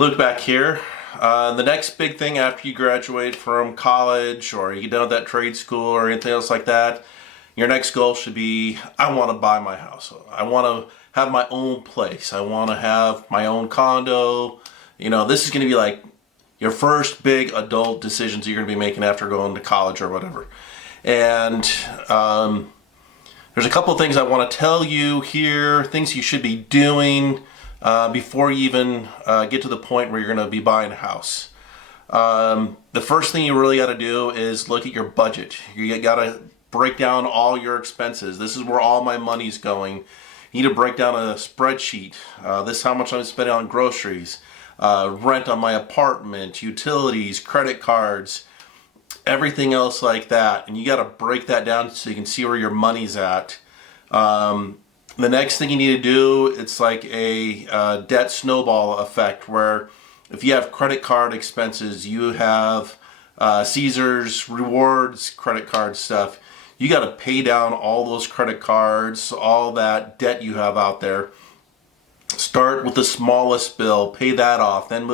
Luke back here. The next big thing after you graduate from college or you get done with that trade school or anything else like that, your next goal should be, I want to buy my house. I want to have my own place. I want to have my own condo. This is going to be like your first big adult decisions you're going to be making after going to college or whatever. And there's a couple of things I want to tell you here, things you should be doing before you even get to the point where you're going to be buying a house. The first thing you really got to do is look at your budget. You got to break down all your expenses. This is where all my money's going. You need to break down a spreadsheet. This is how much I'm spending on groceries, rent on my apartment, utilities, credit cards, everything else like that. And you got to break that down so you can see where your money's at. The next thing you need to do, it's like a debt snowball effect, where if you have credit card expenses, you have Caesars rewards credit card stuff, you got to pay down all those credit cards, all that debt you have out there. Start with the smallest bill, pay that off, then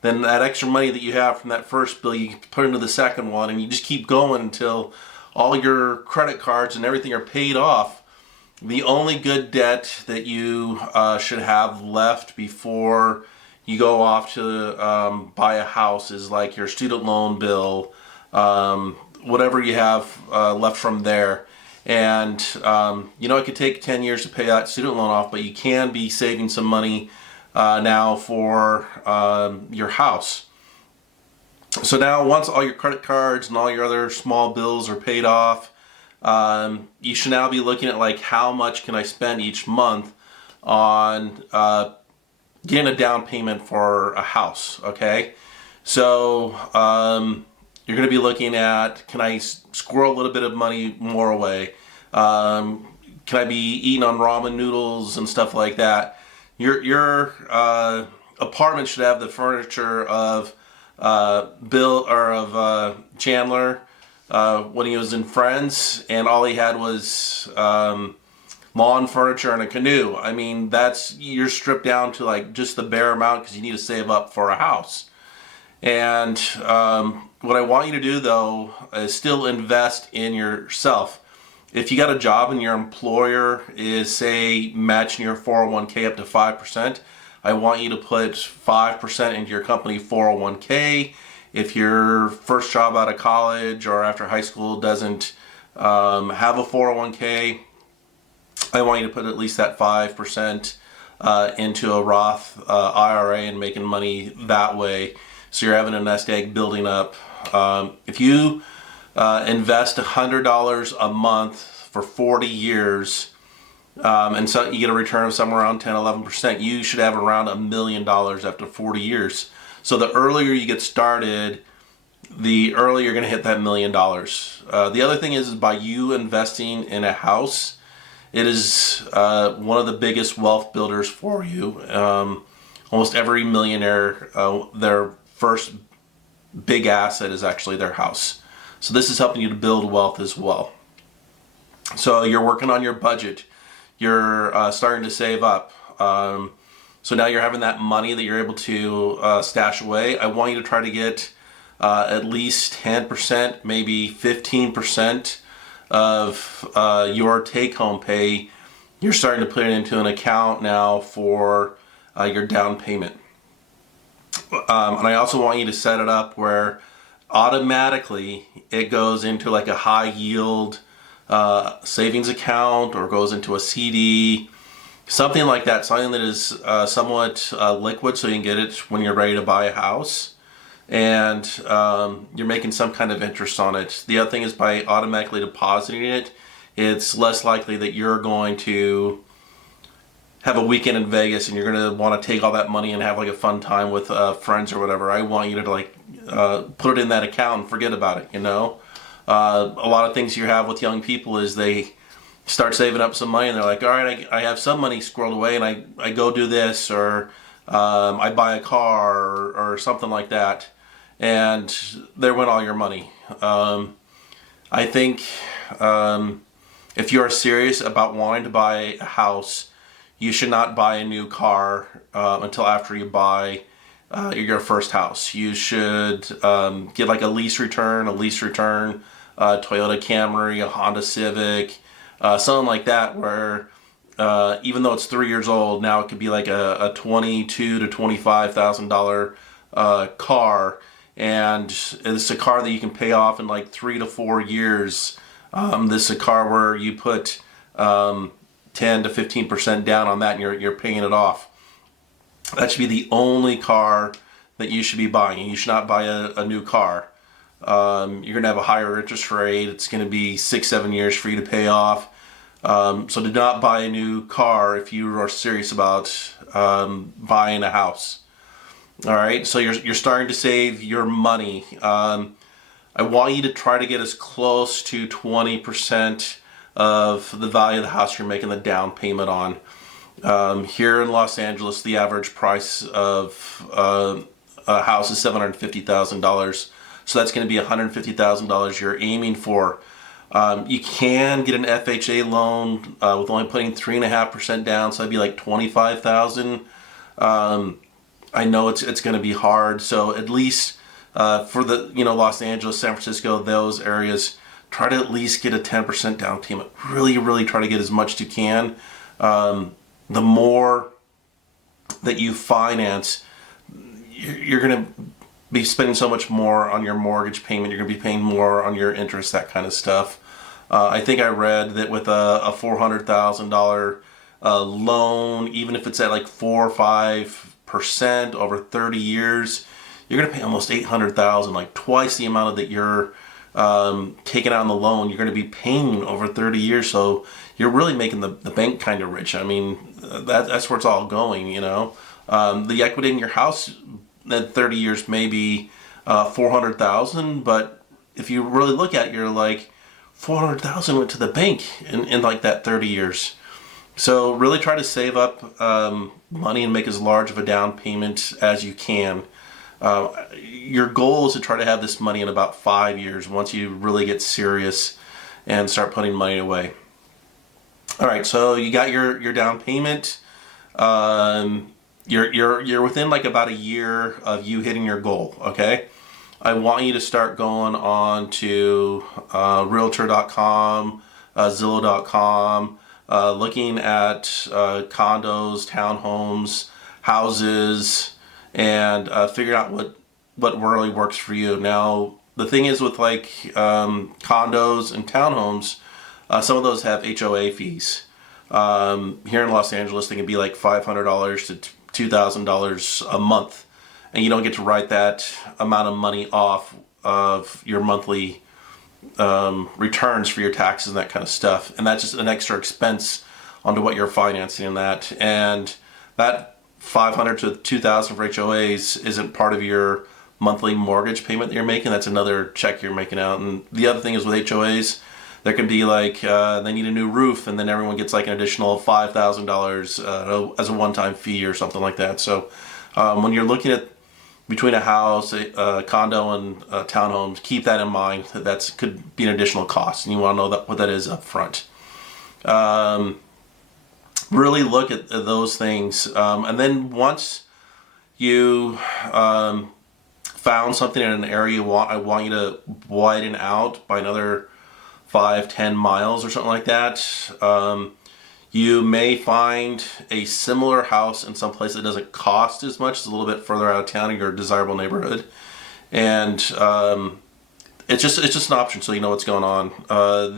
that extra money that you have from that first bill, you put into the second one, and you just keep going until all your credit cards and everything are paid off. The only good debt that you should have left before you go off to buy a house is like your student loan bill, whatever you have left from there. And it could take 10 years to pay that student loan off, but you can be saving some money now for your house. So now, once all your credit cards and all your other small bills are paid off, you should now be looking at like, how much can I spend each month on getting a down payment for a house. Okay, so you're going to be looking at, can I squirrel a little bit of money more away? Can I be eating on ramen noodles and stuff like that? Your apartment should have the furniture of Bill, or of Chandler when he was in Friends, and all he had was lawn furniture and a canoe. I mean, you're stripped down to like just the bare amount because you need to save up for a house. And what I want you to do, though, is still invest in yourself. If you got a job and your employer is, say, matching your 401k up to 5%, I want you to put 5% into your company 401k. If your first job out of college or after high school doesn't have a 401k, I want you to put at least that 5% into a Roth IRA and making money that way. So you're having a nest egg building up. If you invest $100 a month for 40 years, and so you get a return of somewhere around 10-11%, you should have around $1 million after 40 years. So the earlier you get started, the earlier you're going to hit that $1 million. The other thing is by you investing in a house, it is one of the biggest wealth builders for you. Almost every millionaire, their first big asset is actually their house. So this is helping you to build wealth as well. So you're working on your budget. You're starting to save up. So now you're having that money that you're able to stash away. I want you to try to get at least 10%, maybe 15% of your take-home pay. You're starting to put it into an account now for your down payment. And I also want you to set it up where automatically it goes into like a high yield savings account, or goes into a CD, something like that, something that is somewhat liquid, so you can get it when you're ready to buy a house, and you're making some kind of interest on it. The other thing is, by automatically depositing it, it's less likely that you're going to have a weekend in Vegas and you're going to want to take all that money and have like a fun time with friends or whatever. I want you to like put it in that account and forget about it. A lot of things you have with young people is they start saving up some money and they're like, all right, I have some money squirreled away, and I go do this, or I buy a car, or something like that, and there went all your money. I think if you are serious about wanting to buy a house, you should not buy a new car until after you buy your first house. You should get like a lease return, Toyota Camry, a Honda Civic, something like that, where even though it's 3 years old, now it could be like a $22,000 to $25,000 car, and it's a car that you can pay off in like 3 to 4 years. This is a car where you put 10 to 15% down on that, and you're paying it off. That should be the only car that you should be buying. You should not buy a new car. You're going to have a higher interest rate. It's going to be 6-7 years for you to pay off. So do not buy a new car if you are serious about buying a house. All right, so you're starting to save your money. I want you to try to get as close to 20% of the value of the house you're making the down payment on. Here in Los Angeles, the average price of a house is $750,000. So that's going to be $150,000 you're aiming for. You can get an FHA loan with only putting 3.5% down, so that'd be like $25,000. I know it's going to be hard, so at least for the Los Angeles, San Francisco, those areas, try to at least get a 10% down payment. Really, really try to get as much as you can. The more that you finance, you're going to be spending so much more on your mortgage payment. You're going to be paying more on your interest, that kind of stuff. I think I read that with a $400,000 loan, even if it's at like 4 or 5% over 30 years, you're going to pay almost $800,000, like twice the amount that you're taking out on the loan. You're going to be paying over 30 years, so you're really making the bank kind of rich. I mean, that's where it's all going, The equity in your house at 30 years may be $400,000, but if you really look at it, you're like, $400,000 went to the bank in like that 30 years. So really try to save up money and make as large of a down payment as you can. Your goal is to try to have this money in about 5 years once you really get serious and start putting money away. All right, so you got your down payment. You're within like about a year of you hitting your goal. Okay, I want you to start going on to realtor.com, Zillow.com, looking at condos, townhomes, houses, and figuring out what really works for you. Now, the thing is with like condos and townhomes, some of those have HOA fees. Here in Los Angeles, they can be like $500 to $2,000 a month, and you don't get to write that amount of money off of your monthly returns for your taxes and that kind of stuff. And that's just an extra expense onto what you're financing in that. And that $500 to $2,000 for HOAs isn't part of your monthly mortgage payment that you're making. That's another check you're making out. And the other thing is with HOAs, there can be like they need a new roof, and then everyone gets like an additional $5,000 as a one-time fee or something like that. So when you're looking at between a house, a condo, and townhomes, keep that in mind. That could be an additional cost, and you want to know what that is up front. Really look at those things, and then once you found something in an area I want you to widen out by another 5-10 miles or something like that. You may find a similar house in some place that doesn't cost as much. It's a little bit further out of town in your desirable neighborhood, and it's just an option, so you know what's going on.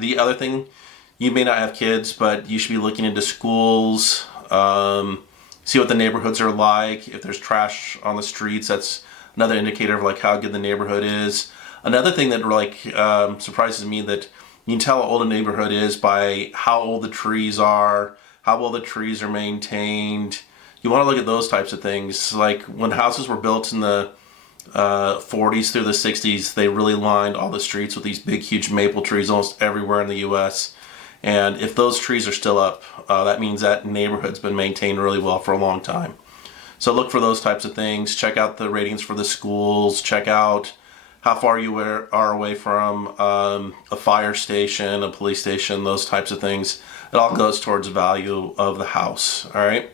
The other thing, you may not have kids, but you should be looking into schools. See what the neighborhoods are like. If there's trash on the streets, that's another indicator of like how good the neighborhood is. Another thing that like surprises me, that you can tell how old a neighborhood is by how old the trees are, how well the trees are maintained. You want to look at those types of things. Like when houses were built in the 40s through the 60s, they really lined all the streets with these big, huge maple trees almost everywhere in the U.S. And if those trees are still up, that means that neighborhood's been maintained really well for a long time. So look for those types of things. Check out the ratings for the schools. Check out how far you are away from a fire station, a police station, those types of things. It all goes towards the value of the house, all right?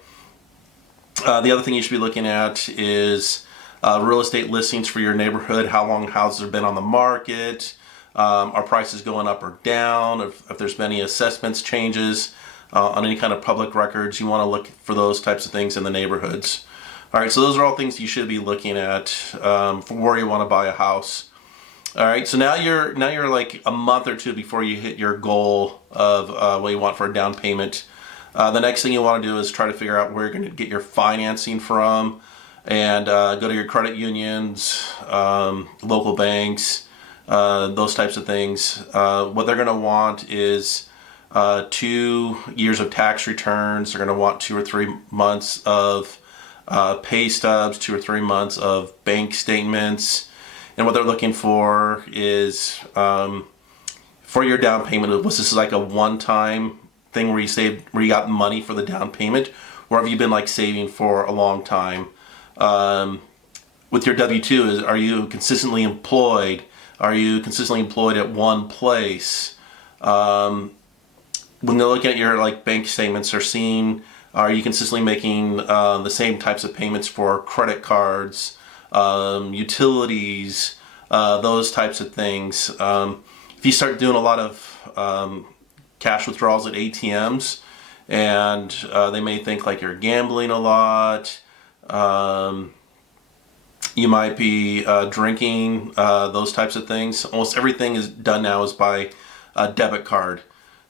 The other thing you should be looking at is real estate listings for your neighborhood, how long houses have been on the market, are prices going up or down, if there's been any assessments changes on any kind of public records. You want to look for those types of things in the neighborhoods. All right, so those are all things you should be looking at for where you want to buy a house. All right, so now you're like a month or two before you hit your goal of what you want for a down payment. The next thing you want to do is try to figure out where you're going to get your financing from, and go to your credit unions, local banks, those types of things. What they're going to want is 2 years of tax returns. They're going to want 2 or 3 months of pay stubs, 2 or 3 months of bank statements. And what they're looking for is for your down payment, was this like a one-time thing where you got money for the down payment, or have you been like saving for a long time? With your W-2, are you consistently employed? Are you consistently employed at one place? When they're looking at your like bank statements, they're seeing, are you consistently making the same types of payments for credit cards, utilities, those types of things. If you start doing a lot of cash withdrawals at ATMs, and they may think like you're gambling a lot, you might be drinking, those types of things. Almost everything is done now is by a debit card,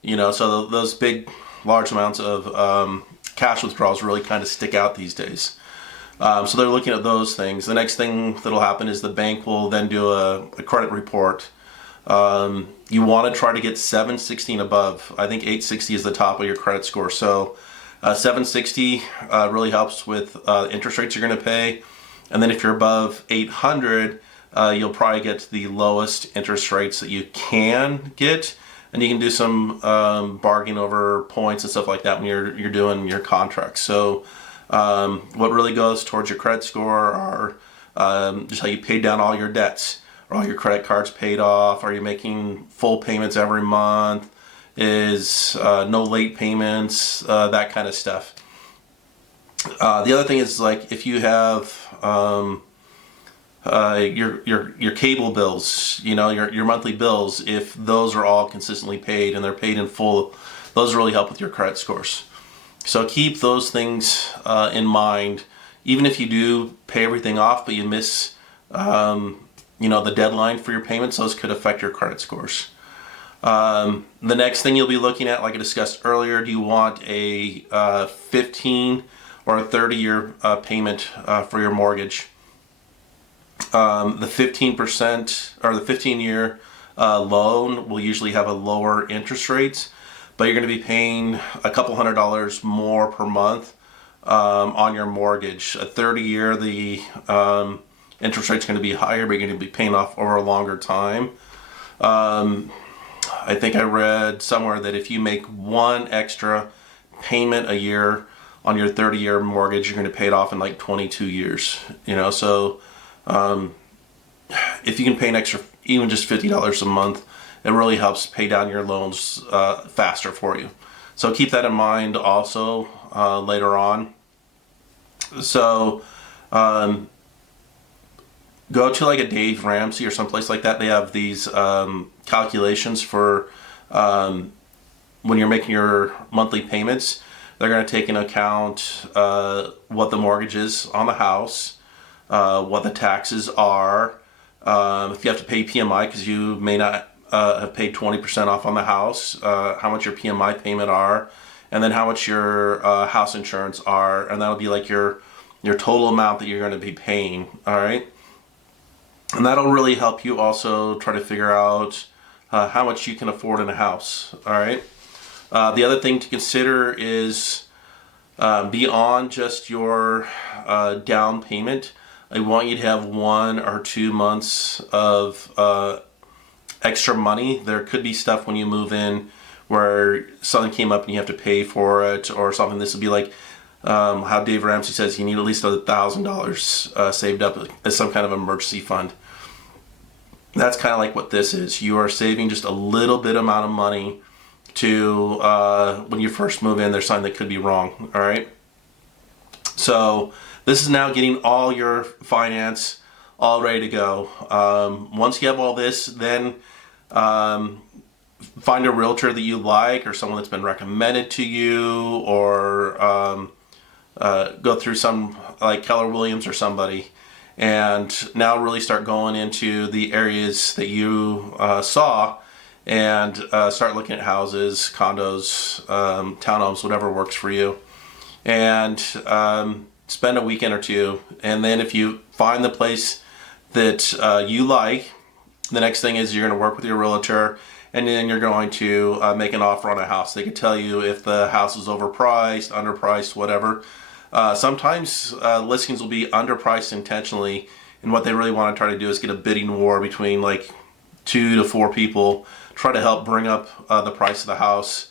so those big large amounts of cash withdrawals really kind of stick out these days. So they're looking at those things. The next thing that'll happen is the bank will then do a credit report. You want to try to get 760 and above. I think 860 is the top of your credit score. So 760 really helps with interest rates you're going to pay. And then if you're above 800, you'll probably get the lowest interest rates that you can get. And you can do some bargaining over points and stuff like that when you're doing your contracts. So what really goes towards your credit score are just how you pay down all your debts. Are all your credit cards paid off? Are you making full payments every month? Is no late payments? That kind of stuff. The other thing is like if you have your cable bills, your monthly bills, if those are all consistently paid and they're paid in full, those really help with your credit scores. So keep those things in mind. Even if you do pay everything off, but you miss, the deadline for your payments, those could affect your credit scores. The next thing you'll be looking at, like I discussed earlier, do you want a 15 or a 30-year payment for your mortgage? The 15% or the 15-year loan will usually have a lower interest rate, but you're going to be paying a couple $100 more per month on your mortgage. A 30-year, the interest rate's going to be higher, but you're going to be paying off over a longer time. I think I read somewhere that if you make one extra payment a year on your 30-year mortgage, you're going to pay it off in like 22 years. So if you can pay an extra, even just $50 a month, it really helps pay down your loans faster for you. So keep that in mind also later on. So go to like a Dave Ramsey or someplace like that. They have these calculations for when you're making your monthly payments. They're going to take into account what the mortgage is on the house, what the taxes are, if you have to pay PMI because you may not have paid 20% off on the house, how much your PMI payment are, and then how much your house insurance are, and that'll be like your total amount that you're going to be paying. All right, and that'll really help you also try to figure out how much you can afford in a house. All right. The other thing to consider is beyond just your down payment, I want you to have 1 or 2 months of extra money. There could be stuff when you move in where something came up and you have to pay for it or something. This would be like how Dave Ramsey says you need at least $1,000 saved up as some kind of emergency fund. That's kind of like what this is. You are saving just a little bit amount of money to when you first move in, there's something that could be wrong. All right. So This is now getting all your finance all ready to go. Once you have all this, then find a realtor that you like, or someone that's been recommended to you, or go through some like Keller Williams or somebody, and now really start going into the areas that you saw, and start looking at houses, condos, townhomes, whatever works for you, and spend a weekend or two. And then if you find the place that you like, the next thing is you're going to work with your realtor, and then you're going to make an offer on a house. They can tell you if the house is overpriced, underpriced, whatever. Sometimes listings will be underpriced intentionally, and what they really want to try to do is get a bidding war between like 2 to 4 people, try to help bring up the price of the house.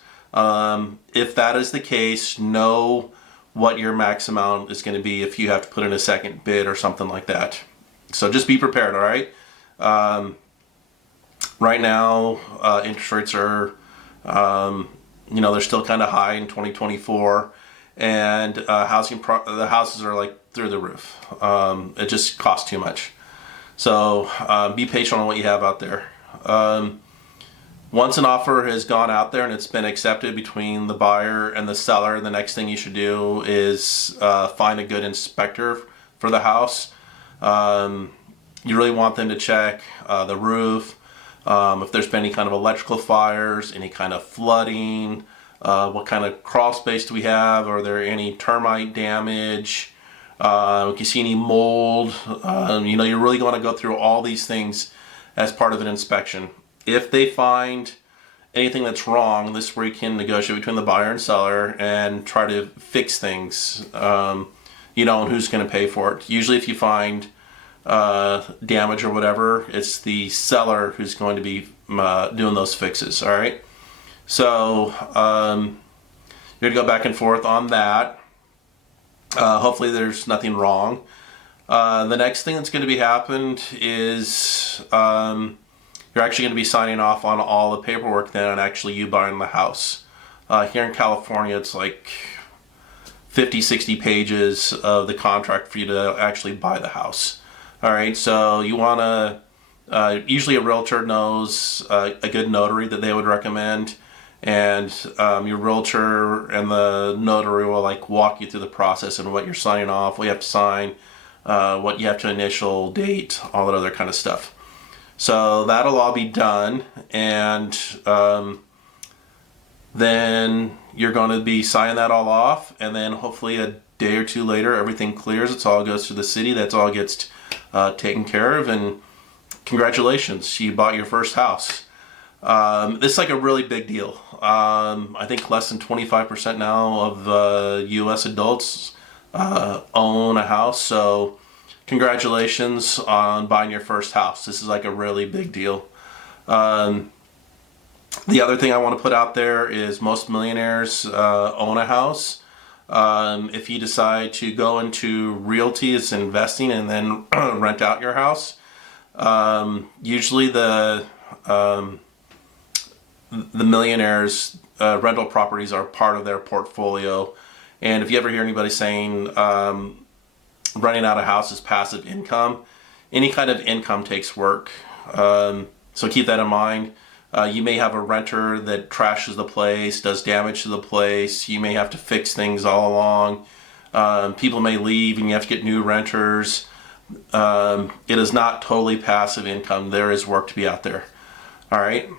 If that is the case, know what your max amount is going to be if you have to put in a second bid or something like that. So just be prepared, all right? Right now, interest rates are, they're still kind of high in 2024, and the houses are like through the roof. It just costs too much. So be patient on what you have out there. Once an offer has gone out there and it's been accepted between the buyer and the seller, the next thing you should do is find a good inspector for the house. You really want them to check the roof, if there's been any kind of electrical fires, any kind of flooding, what kind of crawl space do we have, are there any termite damage, if you see any mold. You're really going to go through all these things as part of an inspection. If they find anything that's wrong, this is where you can negotiate between the buyer and seller and try to fix things, and who's going to pay for it. Usually if you find damage or whatever, it's the seller who's going to be doing those fixes. All right, so you're gonna go back and forth on that. Hopefully there's nothing wrong. The next thing that's going to be happened is you're actually going to be signing off on all the paperwork then, and actually you buying the house. Here in California, it's like 50-60 pages of the contract for you to actually buy the house. All right, so you want to, usually a realtor knows a good notary that they would recommend, and your realtor and the notary will like walk you through the process and what you're signing off, what you have to sign, what you have to initial, date, all that other kind of stuff. So that'll all be done, and then you're going to be signing that all off, and then hopefully a day or two later everything clears, it all goes to the city, that's all gets taken care of, and congratulations, you bought your first house. This is like a really big deal. I think less than 25% now of U.S. adults own a house, so congratulations on buying your first house. This is like a really big deal. The other thing I want to put out there is most millionaires own a house. If you decide to go into realty, it's investing and then rent out your house. Usually the millionaires' rental properties are part of their portfolio. And if you ever hear anybody saying renting out a house is passive income, any kind of income takes work. So keep that in mind. You may have a renter that trashes the place, does damage to the place. You may have to fix things all along. People may leave and you have to get new renters. It is not totally passive income. There is work to be out there. All right.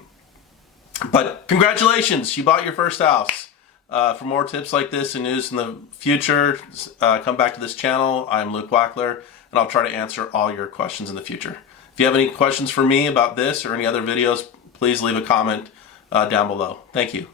But congratulations, you bought your first house. For more tips like this and news in the future, come back to this channel. I'm Luke Wackler, and I'll try to answer all your questions in the future. If you have any questions for me about this or any other videos, please leave a comment down below. Thank you.